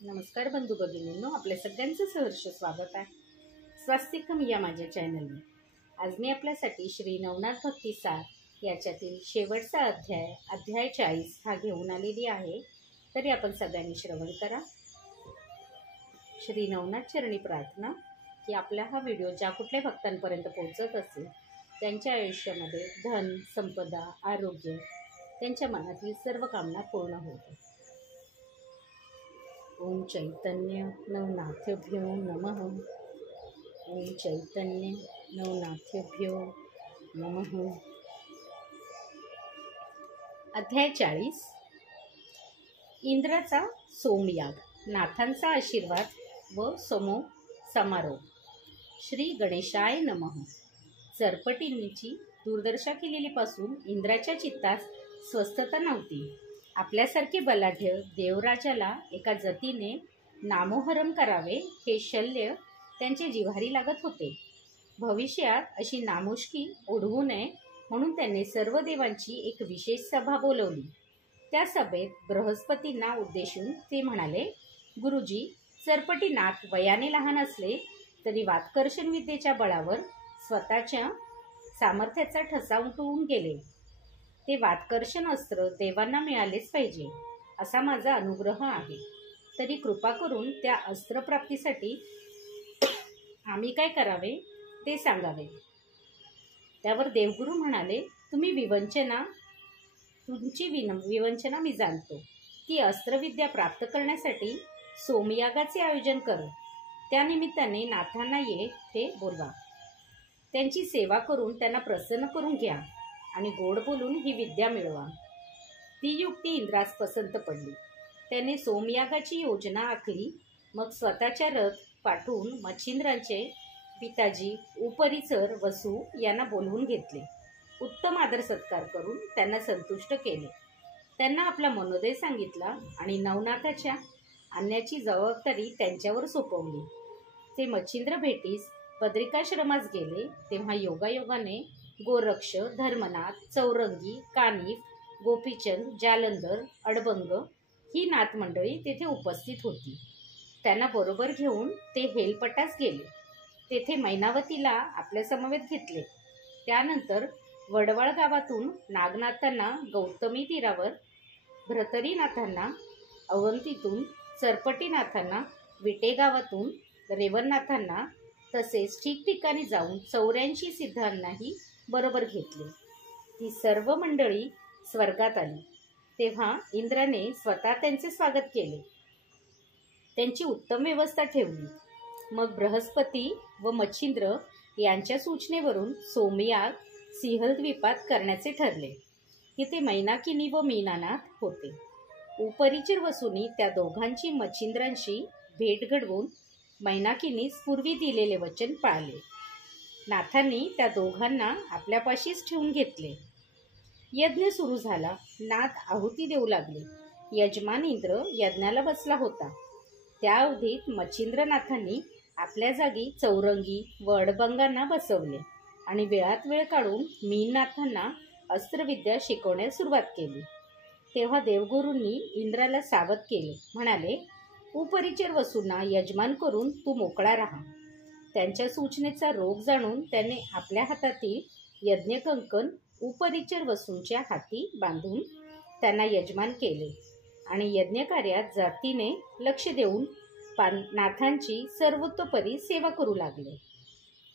नमस्कार बंधू भगिनींनो, आपल्या सगळ्यांचं सहर्ष स्वागत आहे स्वास्तिकम या माझ्या चॅनलवर। आज मी आपल्यासाठी श्री नवनाथ भक्ती सार याच्यातील शेवटचा अध्याय 40 हा घेऊन आलेली आहे। तरी आपण सगळ्यांनी श्रवण करा। श्री नवनाथ चरणी प्रार्थना की आपला हा व्हिडिओ ज्या कुठल्या भक्तांपर्यंत पोहोचत असेल त्यांच्या आयुष्यामध्ये धन, संपदा, आरोग्य, त्यांच्या मनातील सर्व कामना पूर्ण होतात। ओम चैतन्य नवनाथभ्यो नमः। ओम चैतन्य नवनाथभ्यो नमः। अध्याय 40 इंद्राचा सोमयाग, नाथांचा आशीर्वाद व समारोप। श्री गणेशाय नमः। चरपटींची दुर्दशा केलेलीपासून इंद्राच्या चित्तास स्वस्थता नव्हती। आपल्यासारखे बलाढ्य देवराजाला एका जतीने नामोहरम करावे हे शल्य त्यांच्या जिव्हारी लागत होते। भविष्यात अशी नामुष्की ओढवू नये म्हणून त्यांनी सर्व देवांची एक विशेष सभा बोलवली। त्या सभेत बृहस्पतींना उद्देशून ते म्हणाले, गुरुजी, चरपटीनाथ वयाने लहान असले तरी वातकर्षण विद्येच्या बळावर स्वतःच्या सामर्थ्याचा ठसा उमटवून गेले। ते वातकर्षण अस्त्र देवांना मिळालेच पाहिजे असा माझा अनुग्रह आहे। तरी कृपा करून त्या अस्त्रप्राप्तीसाठी आम्ही काय करावे ते सांगावे। त्यावर देवगुरु म्हणाले, तुमची विवंचना मी जाणतो। ती अस्त्रविद्या प्राप्त करण्यासाठी सोमयागाचे आयोजन कर। त्यानिमित्ताने नाथांना येथे बोलवा। त्यांची सेवा करून त्यांना प्रसन्न करून घ्या आणि गोड बोलून ही विद्या मिळवा। ती युक्ती इंद्रास पसंत पडली। त्याने सोमयागाची योजना आखली। मग स्वतःच्या रथ पाठवून मच्छिंद्रांचे पिताजी उपरिचर वसू यांना बोलवून घेतले। उत्तम आदर सत्कार करून त्यांना संतुष्ट केले। त्यांना आपला मनोदय सांगितला आणि नवनाथाच्या आणण्याची जबाबदारी त्यांच्यावर सोपवली। ते मच्छिंद्र भेटीस बद्रिकाश्रमास गेले तेव्हा योगायोगाने गोरक्ष, धर्मनाथ, चौरंगी, कानिफ, गोपीचंद, जालंधर, अडबंग ही नाथ मंडळी तेथे उपस्थित होती। त्यांना बरोबर घेऊन ते हेलपटास गेले। तेथे मैनावतीला आपल्या समवेत घेतले। त्यानंतर वडवाळ गावातून नागनाथांना गौतमी तीरावर, भ्रतरीनाथांना अवंतीतून, चरपटीनाथांना विटे गावातून, रेवणनाथांना तसेच ठिकठिकाणी जाऊन 84 सिद्धांनाही बरोबर घेतले। ती सर्व मंडळी स्वर्गात आली तेव्हा इंद्राने स्वतः त्यांचे स्वागत केले, त्यांची उत्तम व्यवस्था ठेवली। मग बृहस्पती व मच्छिंद्र यांच्या सूचनेवरून सोमयाग सिंहलद्वीपात करण्याचे ठरले। तिथे मैनाकिनी व मीनानाथ होते। उपरिचर वसूंनी त्या दोघांची मच्छिंद्रांशी भेट घडवून मैनाकिनीस पूर्वी दिलेले वचन पाळले। नाथांनी त्या दोघांना आपल्यापाशीच ठेवून घेतले। यज्ञ सुरू झाला। नाथ आहुती देऊ लागले। यजमान इंद्र यज्ञाला बसला होता। त्या अवधीत मच्छिंद्रनाथांनी आपल्या जागी चौरंगी व अडबंगांना बसवले आणि वेळात वेळ काढून मीननाथांना अस्त्रविद्या शिकवण्यास सुरुवात केली। तेव्हा देवगुरूंनी इंद्राला सावध केले, म्हणाले, उपरिचर वसूंना यजमान करून तू मोकळा राहा। त्यांच्या सूचनेचा रोग जाणून त्याने आपल्या हातातील यज्ञकंकण उपरिचर वसूंच्या हाती बांधून त्यांना यजमान केले आणि यज्ञकार्यात जातीने लक्ष देऊन नाथांची सर्वतोपरी सेवा करू लागले।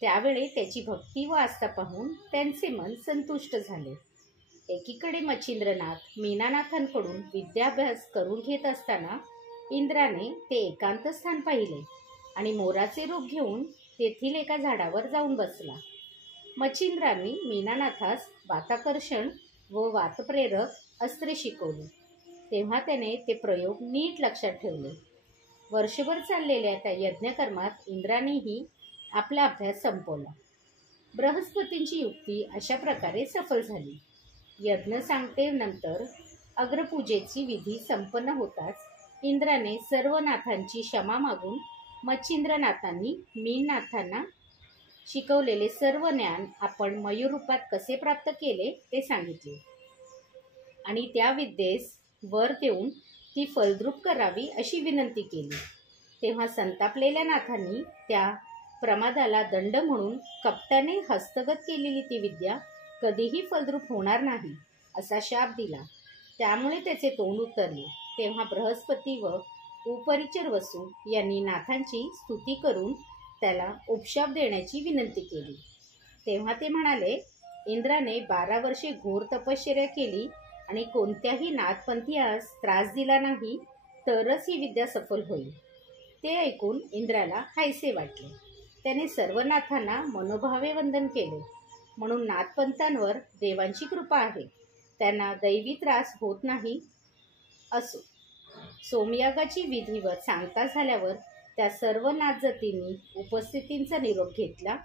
त्यावेळी त्याची भक्ती व आस्था पाहून त्यांचे मन संतुष्ट झाले। एकीकडे मच्छिंद्रनाथ मीनानाथांकडून विद्याभ्यास करून घेत असताना इंद्राने ते एकांत स्थान पाहिले आणि मोराचे रूप घेऊन तेथील एका झाडावर जाऊन बसला। मच्छिंद्रांनी मीनानाथास वाताकर्षण व वातप्रेरक अस्त्रे शिकवली। तेव्हा त्याने ते प्रयोग नीट लक्षात ठेवले। वर्षभर चाललेल्या त्या यज्ञकर्मात इंद्रानेही आपला अभ्यास संपवला। बृहस्पतींची युक्ती अशा प्रकारे सफल झाली। यज्ञ सांगतेनंतर अग्रपूजेची विधी संपन्न होताच इंद्राने सर्व नाथांची क्षमा मागून मच्छिंद्रनाथांनी मीननाथांना शिकवलेले सर्व ज्ञान आपण मयूर रूपात कसे प्राप्त केले ते सांगितले आणि त्या विद्येस वर देऊन ती फलद्रूप करावी अशी विनंती केली. तेव्हा संतापलेल्या नाथांनी त्या प्रमादाला दंड म्हणून कपटाने हस्तगत केलेली ती विद्या कधीही फलद्रूप होणार नाही असा शाप दिला. त्यामुळे त्याचे तोंड उतरले. तेव्हा बृहस्पती व उपरिचर वसू यांनी नाथांची स्तुती करून त्याला उपशाप देण्याची विनंती केली. तेव्हा ते म्हणाले, इंद्राने 12 वर्षे घोर तपश्चर्या केली आणि कोणत्याही नाथपंथीयास त्रास दिला नाही तरच ही विद्या सफल होईल. ते ऐकून इंद्राला हायसे वाटले. त्याने सर्व नाथांना मनोभावे वंदन केले. म्हणून नाथपंथांवर देवांची कृपा आहे, त्यांना दैवी त्रास होत नाही. असो, सोमयागाची विधिवत सांगता झाल्यावर त्या सर्व नाथजतींनी उपस्थितींचा निरोप घेतला.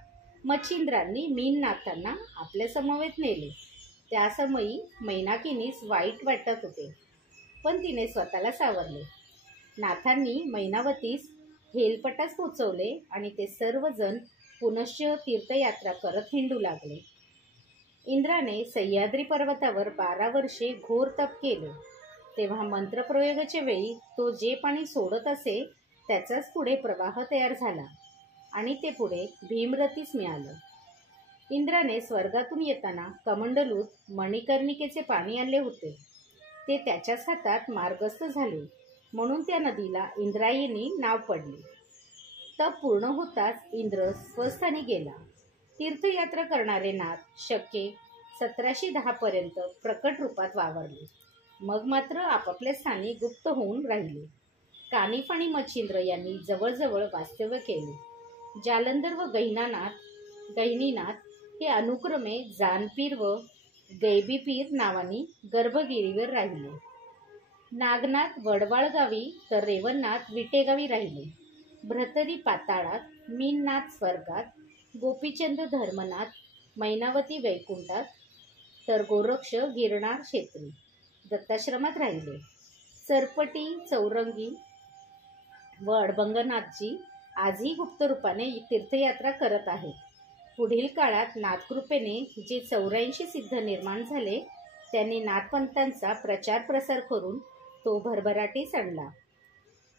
मच्छिंद्रांनी मीननाथांना आपल्या समवेत नेले. त्या समयी मैनाकिनीस वाईट वाटत होते, पण तिने स्वतःला सावरले. नाथांनी मैनावतीस हेलपटास पोचवले आणि ते सर्वजण पुनश्च तीर्थयात्रा करत हिंडू लागले. इंद्राने सह्याद्री पर्वतावर 12 वर्षे घोर तप केले. तेव्हा मंत्रप्रयोगाच्या वेळी तो जे पाणी सोडत असे त्याचाच पुढे प्रवाह तयार झाला आणि ते पुढे भीमरतीस मिळालं. इंद्राने स्वर्गातून येताना कमंडलूत मणिकर्णिकेचे पाणी आणले होते. ते त्याच्याच हातात मार्गस्थ झाले, म्हणून त्या नदीला इंद्रायणी नाव पडले. तप पूर्ण होताच इंद्र स्वस्थानी गेला. तीर्थयात्रा करणारे नाथ शके 1710 पर्यंत प्रकट रूपात वावरले. मग मात्र आपापल्या स्थानी गुप्त होऊन राहिले. कानिफ आणि मच्छिंद्र यांनी जवळजवळ वास्तव्य केले. जालंधर व गहिनीनाथ हे अनुक्रमे जानपीर व गैबीपीर नावानी गर्भगिरीवर राहिले. नागनाथ वडवाळ गावी तर रेवणनाथ विटेगावी राहिले. भ्रतरी पाताळात, मीननाथ स्वर्गात, गोपीचंद धर्मनाथ मैनावती वैकुंठात तर गोरक्ष गिरणार क्षेत्री दत्ताश्रमात राहिले. सरपटी, चौरंगी व अडबंगनाथजी आजही गुप्त रूपाने तीर्थयात्रा करत आहेत. पुढील काळात नाथकृपेने जे 84 सिद्ध निर्माण झाले त्यांनी नाथपंथांचा प्रचार प्रसार करून तो भरभराटीस आणला.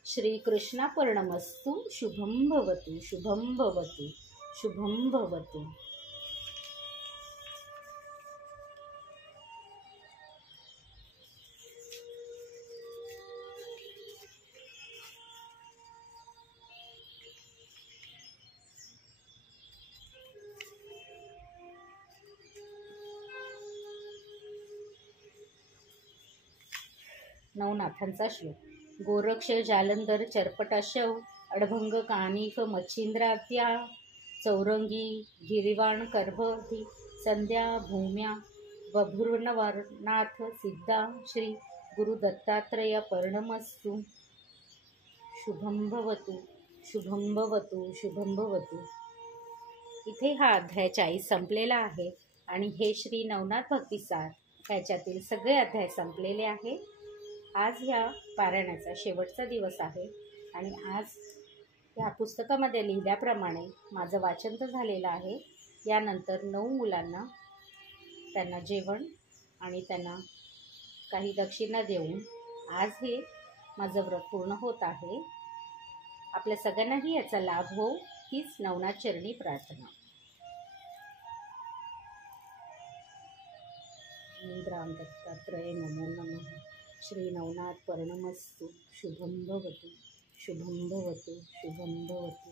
श्रीकृष्णार्पणमस्तु. शुभं भवतु, शुभं भवतु, शुभं भवतु. नवनाथांचा श्लोक. गोरक्ष, जालंधर, चरपटाशव, अडभंग, कानिफ, मच्छिंद्राद्या, चौरंगी, गिरिवाण, कर्भधी, संध्या, भूम्या, बभुर्णवरनाथ, सिद्धा, श्री गुरु दत्तात्रय पर्णमस्तु. शुभं भवतु, शुभं भवतु, शुभं भवतु. इथे हा अध्याय 40 संपलेला आहे आणि हे श्री नवनाथ भक्तिसार ह्याच्यातील सगळे अध्याय संपलेले आहे. आज ह्या पारायणाचा शेवटचा दिवस आहे आणि आज ह्या पुस्तकामध्ये लिहिल्याप्रमाणे माझं वाचन तर झालेलं आहे. यानंतर 9 मुलांना त्यांना जेवण आणि त्यांना काही दक्षिणा देऊन आज हे माझं व्रत पूर्ण होत आहे. आपल्या सगळ्यांनाही याचा लाभ हो हीच नवनाथ चरणी प्रार्थना. इंद्रां दत्तात्रय नमो नमः. श्री नवनाथ पर्णमस्तु. शुभं भवतु, शुभं भवतु, शुभं भवतु.